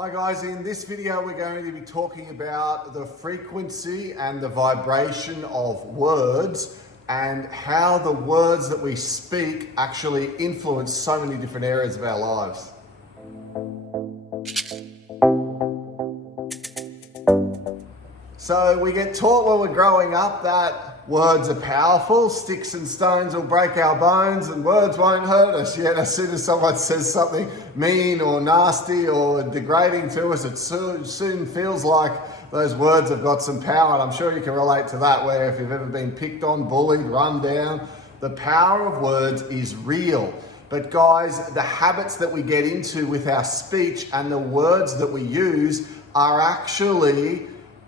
Hi guys, in this video we're going to be talking about the frequency and the vibration of words and how the words that we speak actually influence so many different areas of our lives. So we get taught when we're growing up that words are powerful, sticks and stones will break our bones and words won't hurt us. Yet as soon as someone says something mean or nasty or degrading to us, it soon feels like those words have got some power. And I'm sure you can relate to that, where if you've ever been picked on, bullied, run down, the power of words is real. But guys, the habits that we get into with our speech and the words that we use are actually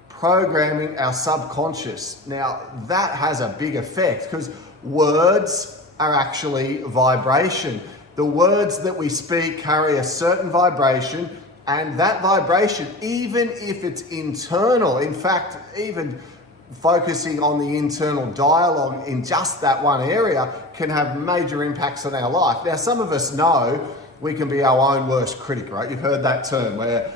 programming our subconscious. Now, that has a big effect because words are actually vibration. The words that we speak carry a certain vibration, and that vibration, even if it's internal, in fact, even focusing on the internal dialogue in just that one area can have major impacts on our life. Now, some of us know we can be our own worst critic, right? You've heard that term where,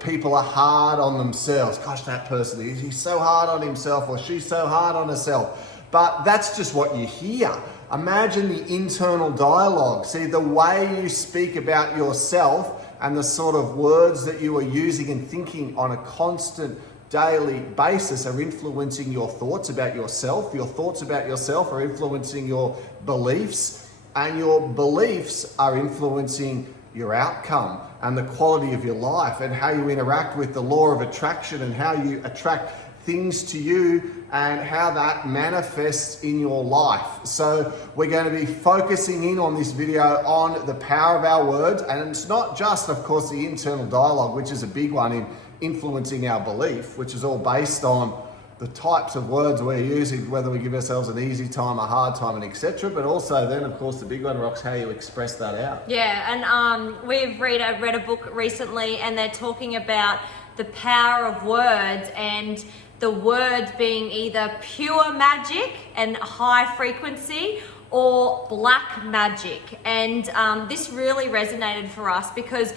people are hard on themselves. Gosh, that person, he's so hard on himself or she's so hard on herself. But that's just what you hear. Imagine the internal dialogue. See, the way you speak about yourself and the sort of words that you are using and thinking on a constant daily basis are influencing your thoughts about yourself. Your thoughts about yourself are influencing your beliefs, and your beliefs are influencing your outcome and the quality of your life and how you interact with the law of attraction and how you attract things to you and how that manifests in your life. So we're going to be focusing in on this video on the power of our words, and it's not just, of course, the internal dialogue, which is a big one in influencing our belief, which is all based on the types of words we're using, whether we give ourselves an easy time, a hard time, and etc. But also then, of course, the big one, Rox, how you express that out. Yeah, and we've read a book recently, and they're talking about the power of words and the words being either pure magic and high frequency or black magic. And this really resonated for us because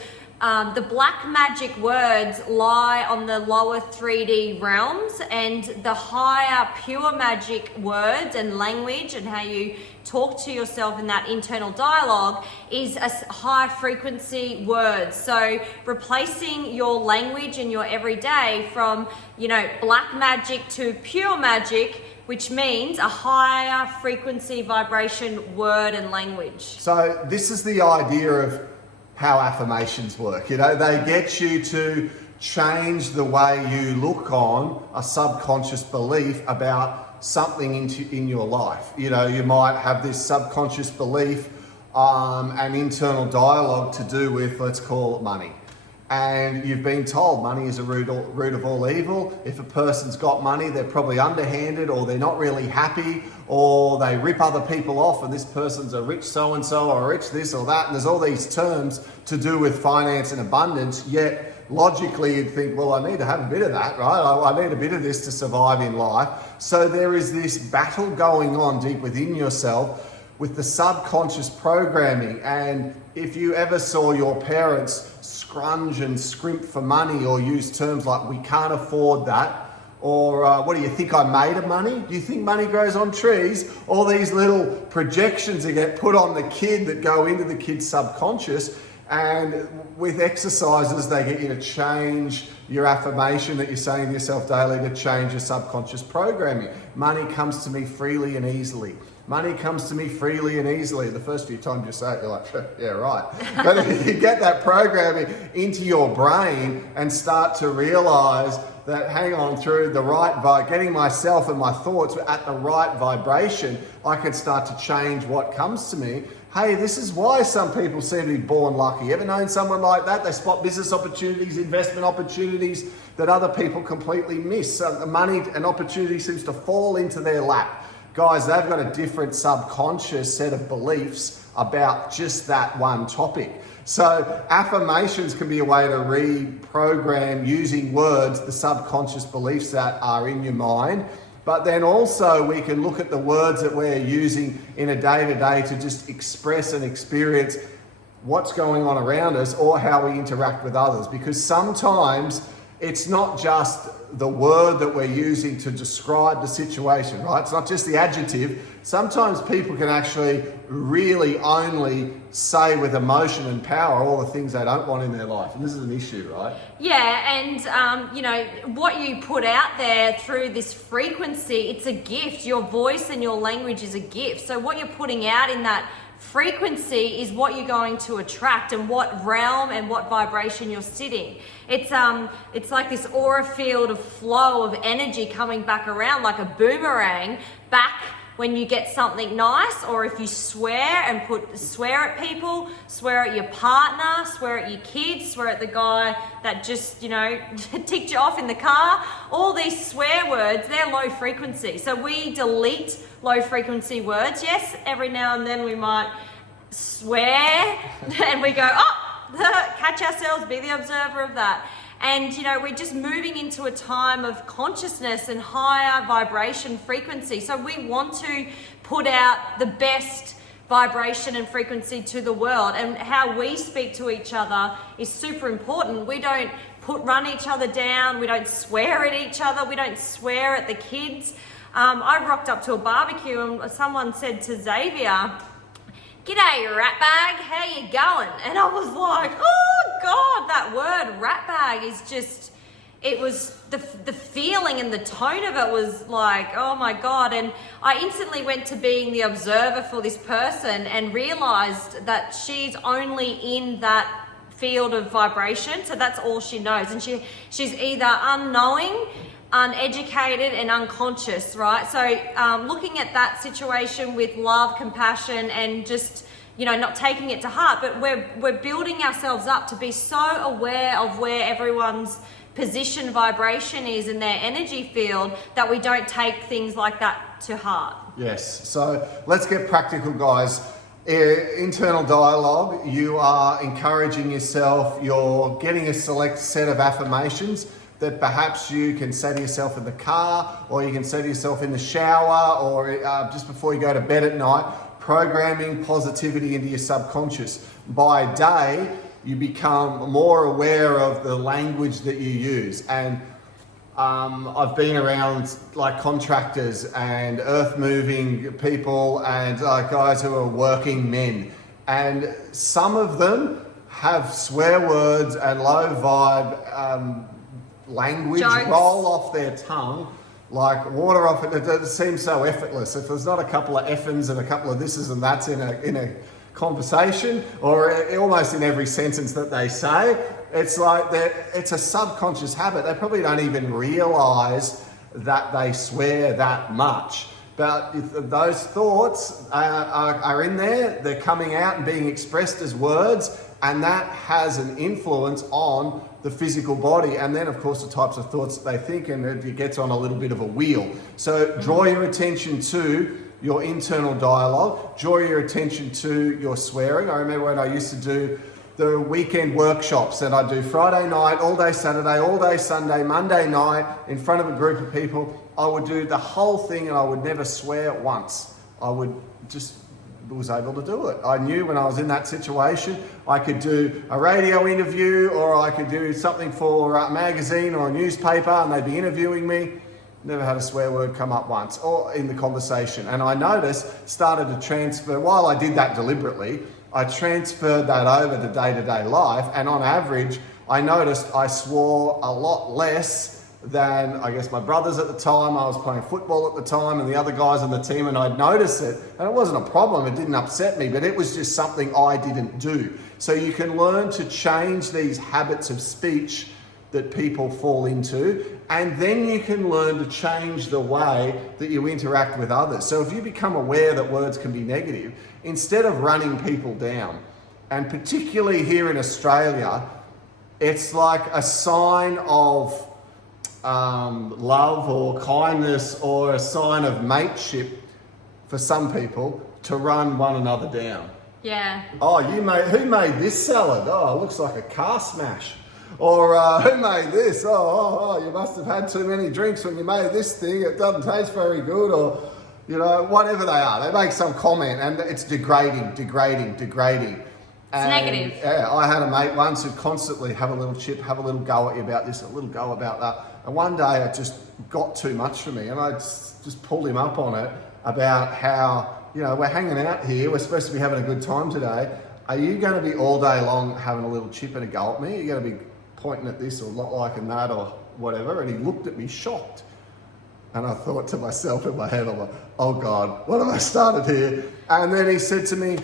the black magic words lie on the lower 3D realms, and the higher pure magic words and language and how you talk to yourself in that internal dialogue is a high frequency words. So replacing your language in your everyday from, black magic to pure magic, which means a higher frequency vibration word and language. So this is the idea of how affirmations work. They get you to change the way you look on a subconscious belief about something in your life. You might have this subconscious belief, an internal dialogue to do with, let's call it money. And you've been told money is a root of all evil. If a person's got money, they're probably underhanded, or they're not really happy, or they rip other people off, and this person's a rich so-and-so or rich this or that. And there's all these terms to do with finance and abundance, yet logically you'd think, well, I need to have a bit of that, right? I need a bit of this to survive in life. So there is this battle going on deep within yourself with the subconscious programming. And if you ever saw your parents scrunge and scrimp for money or use terms like, we can't afford that, or what do you think I made of money? Do you think money grows on trees? All these little projections that get put on the kid that go into the kid's subconscious. And with exercises, they get you to change your affirmation that you're saying to yourself daily to change your subconscious programming. Money comes to me freely and easily. Money comes to me freely and easily. The first few times you say it, you're like, yeah, right. But if you get that programming into your brain and start to realize that, hang on, through the right getting myself and my thoughts at the right vibration, I can start to change what comes to me. Hey, this is why some people seem to be born lucky. Ever known someone like that? They spot business opportunities, investment opportunities that other people completely miss. Money and opportunity seems to fall into their lap. Guys, they've got a different subconscious set of beliefs about just that one topic. So affirmations can be a way to reprogram using words the subconscious beliefs that are in your mind. But then also we can look at the words that we're using in a day-to-day to just express and experience what's going on around us or how we interact with others. Because sometimes it's not just the word that we're using to describe the situation, right? It's not just the adjective. Sometimes people can actually really only say with emotion and power all the things they don't want in their life. And this is an issue, right? Yeah, and you know, what you put out there through this frequency, it's a gift. Your voice and your language is a gift. So what you're putting out in that frequency is what you're going to attract and what realm and what vibration you're sitting. It's like this aura field of flow of energy coming back around like a boomerang back when you get something nice, or if you swear and swear at people, swear at your partner, swear at your kids, swear at the guy that just, you know, ticked you off in the car. All these swear words, they're low frequency. So we delete low frequency words. Yes, every now and then we might swear and we go, oh, catch ourselves, be the observer of that. And, you know, we're just moving into a time of consciousness and higher vibration frequency. So we want to put out the best vibration and frequency to the world. And how we speak to each other is super important. We don't run each other down. We don't swear at each other. We don't swear at the kids. I rocked up to a barbecue and someone said to Xavier, "G'day, you rat bag, how you going?" And I was like, oh God, that word rat bag is just, it was, the feeling and the tone of it was like, oh my God. And I instantly went to being the observer for this person and realized that she's only in that field of vibration. So that's all she knows. And she's either unknowing, uneducated and unconscious, right? So looking at that situation with love, compassion, and just, you know, not taking it to heart, but we're building ourselves up to be so aware of where everyone's position vibration is in their energy field that we don't take things like that to heart. Yes, so let's get practical, guys. Internal dialogue, you are encouraging yourself, you're getting a select set of affirmations that perhaps you can say to yourself in the car, or you can say to yourself in the shower, or just before you go to bed at night, programming positivity into your subconscious. By day, you become more aware of the language that you use. And I've been around like contractors and earth moving people and guys who are working men. And some of them have swear words and low vibe language Jokes. Roll off their tongue like water off it. It seems so effortless. If there's not a couple of effins and a couple of thises and that's in a conversation, or almost in every sentence that they say, it's like it's a subconscious habit. They probably don't even realize that they swear that much. But if those thoughts are in there, they're coming out and being expressed as words, and that has an influence on the physical body, and then of course the types of thoughts that they think, and it gets on a little bit of a wheel. So draw your attention to your internal dialogue, draw your attention to your swearing. I remember when I used to do the weekend workshops that I do Friday night, all day Saturday, all day Sunday, Monday night, in front of a group of people. I would do the whole thing and I would never swear once. I would just was able to do it. I knew when I was in that situation, I could do a radio interview, or I could do something for a magazine or a newspaper and they'd be interviewing me. Never had a swear word come up once or in the conversation. And I noticed, started to transfer, while I did that deliberately, I transferred that over to day-to-day life, and on average, I noticed I swore a lot less than, I guess, my brothers at the time. I was playing football at the time and the other guys on the team, and I'd noticed it, and it wasn't a problem, it didn't upset me, but it was just something I didn't do. So you can learn to change these habits of speech that people fall into, and then you can learn to change the way that you interact with others. So if you become aware that words can be negative, instead of running people down, and particularly here in Australia, it's like a sign of love or kindness, or a sign of mateship for some people to run one another down. Yeah. Oh, who made this salad? Oh, it looks like a car smash. Or who made this? Oh, you must have had too many drinks when you made this thing. It doesn't taste very good. Or, you know, whatever they are. They make some comment and it's degrading. negative. Yeah, I had a mate once who'd constantly have a little chip, have a little go at you about this, a little go about that. And one day it just got too much for me, and I just pulled him up on it about how, we're hanging out here, we're supposed to be having a good time today. Are you going to be all day long having a little chip and a go at me? Are you going to be pointing at this or not liking that or whatever? And he looked at me shocked. And I thought to myself in my head, I'm like, oh God, what have I started here? And then he said to me,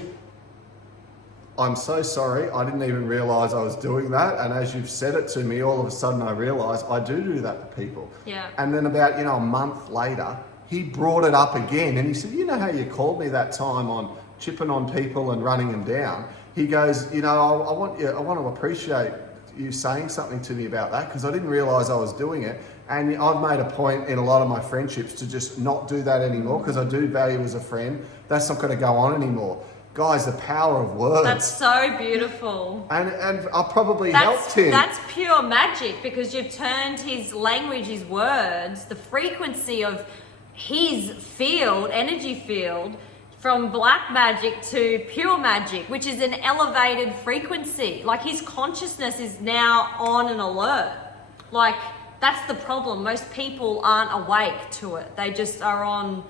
I'm so sorry, I didn't even realise I was doing that. And as you've said it to me, all of a sudden I realised I do that to people. Yeah. And then about, a month later, he brought it up again. And he said, how you called me that time on chipping on people and running them down? He goes, I want to appreciate you saying something to me about that, because I didn't realise I was doing it. And I've made a point in a lot of my friendships to just not do that anymore, because I do value as a friend. That's not going to go on anymore. Guys, the power of words. That's so beautiful. And I probably helped him. That's pure magic, because you've turned his language, his words, the frequency of his field, energy field, from black magic to pure magic, which is an elevated frequency. Like, his consciousness is now on an alert. Like, that's the problem. Most people aren't awake to it. They just are on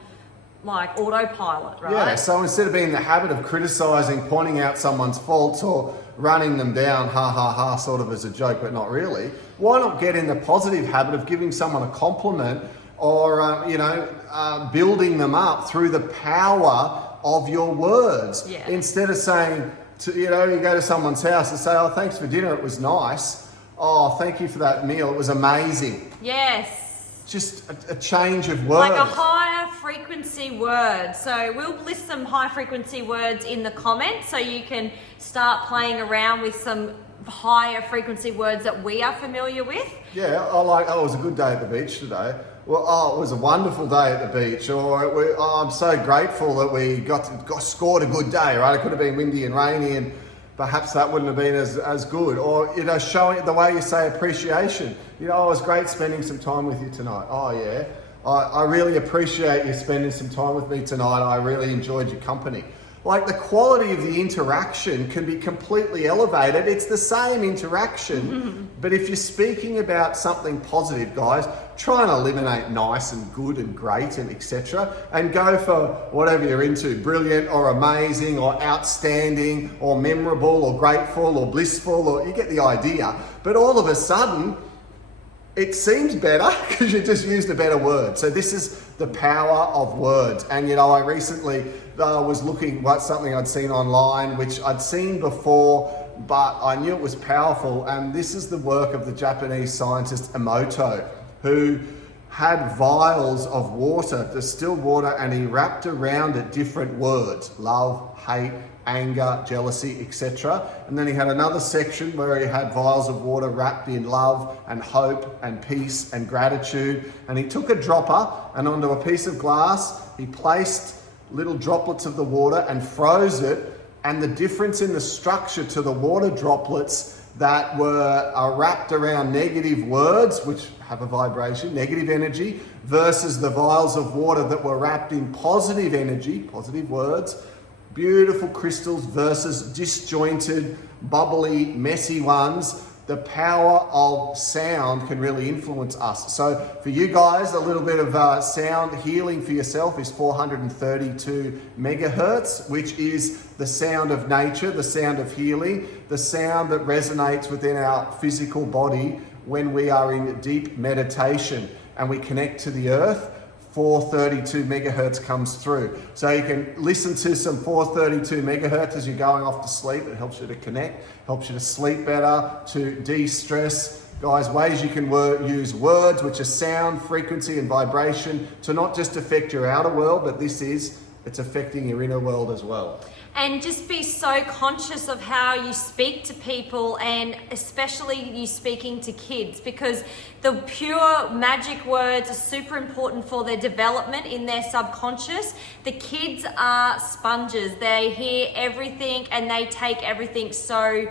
like autopilot, right? Yeah, so instead of being in the habit of criticising, pointing out someone's faults or running them down, ha ha ha, sort of as a joke, but not really, why not get in the positive habit of giving someone a compliment or, building them up through the power of your words? Yeah. Instead of saying, you go to someone's house and say, oh, thanks for dinner, it was nice. Oh, thank you for that meal, it was amazing. Yes. Just a change of words. Like a higher frequency word. So we'll list some high frequency words in the comments, so you can start playing around with some higher frequency words that we are familiar with. Yeah, it was a good day at the beach today. Well, it was a wonderful day at the beach. Or I'm so grateful that we scored a good day, right? It could have been windy and rainy, and perhaps that wouldn't have been as good. Or, showing the way you say appreciation. It was great spending some time with you tonight. Oh, yeah. I really appreciate you spending some time with me tonight. I really enjoyed your company. Like, the quality of the interaction can be completely elevated. It's the same interaction, but if you're speaking about something positive, guys, try and eliminate nice and good and great and etc. and go for whatever you're into, brilliant or amazing or outstanding or memorable or grateful or blissful, or you get the idea. But all of a sudden, it seems better because you just used a better word. So this is the power of words. And I recently was looking at something I'd seen online, which I'd seen before, but I knew it was powerful. And this is the work of the Japanese scientist Emoto, who had vials of water, distilled water, and he wrapped around it different words: love, hate, anger, jealousy, etc. And then he had another section where he had vials of water wrapped in love and hope and peace and gratitude. And he took a dropper, and onto a piece of glass, he placed little droplets of the water and froze it. And the difference in the structure to the water droplets that are wrapped around negative words, which have a vibration, negative energy, versus the vials of water that were wrapped in positive energy, positive words, beautiful crystals versus disjointed, bubbly, messy ones. The power of sound can really influence us. So for you guys, a little bit of sound healing for yourself is 432 megahertz, which is the sound of nature, the sound of healing, the sound that resonates within our physical body when we are in deep meditation and we connect to the earth. 432 megahertz comes through. So you can listen to some 432 megahertz as you're going off to sleep. It helps you to connect, helps you to sleep better, to de-stress. Guys, ways you can use words, which are sound, frequency, and vibration, to not just affect your outer world, but it's affecting your inner world as well. And just be so conscious of how you speak to people, and especially you speaking to kids, because the pure magic words are super important for their development in their subconscious. The kids are sponges. They hear everything and they take everything so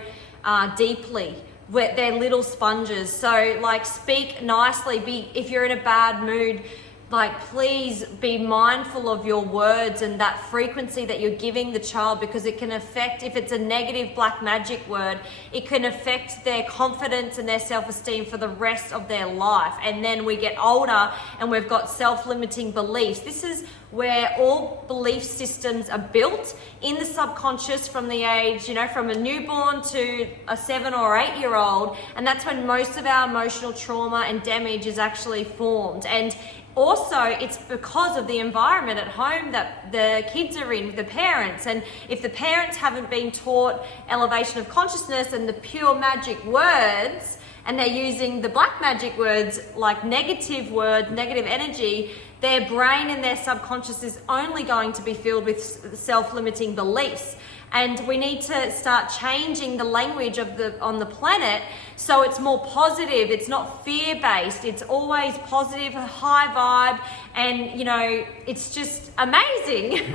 deeply. They're little sponges. So speak nicely. If you're in a bad mood, like, please be mindful of your words and that frequency that you're giving the child, because it can affect, if it's a negative black magic word, it can affect their confidence and their self-esteem for the rest of their life. And then we get older and we've got self-limiting beliefs. This is where all belief systems are built in the subconscious from the age, you know, from a newborn to a 7 or 8 year old. And that's when most of our emotional trauma and damage is actually formed. And also, it's because of the environment at home that the kids are in with the parents. And if the parents haven't been taught elevation of consciousness and the pure magic words, and they're using the black magic words like negative words, negative energy, their brain and their subconscious is only going to be filled with self-limiting beliefs. And we need to start changing the language of on the planet so it's more positive. It's not fear-based. It's always positive, high vibe, and, you know, it's just amazing.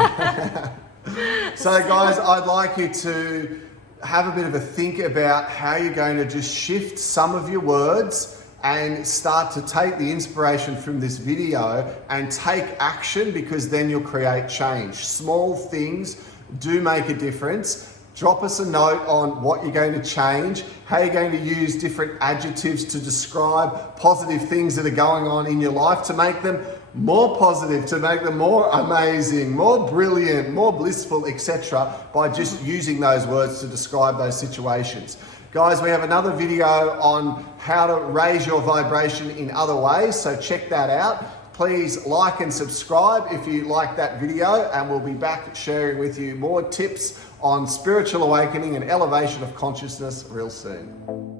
So guys, I'd like you to have a bit of a think about how you're going to just shift some of your words and start to take the inspiration from this video and take action, because then you'll create change. Small things do make a difference. Drop us a note on what you're going to change, how you're going to use different adjectives to describe positive things that are going on in your life to make them more positive, to make them more amazing, more brilliant, more blissful, etc., by just using those words to describe those situations. Guys, we have another video on how to raise your vibration in other ways, so check that out. Please like and subscribe if you like that video, and we'll be back sharing with you more tips on spiritual awakening and elevation of consciousness real soon.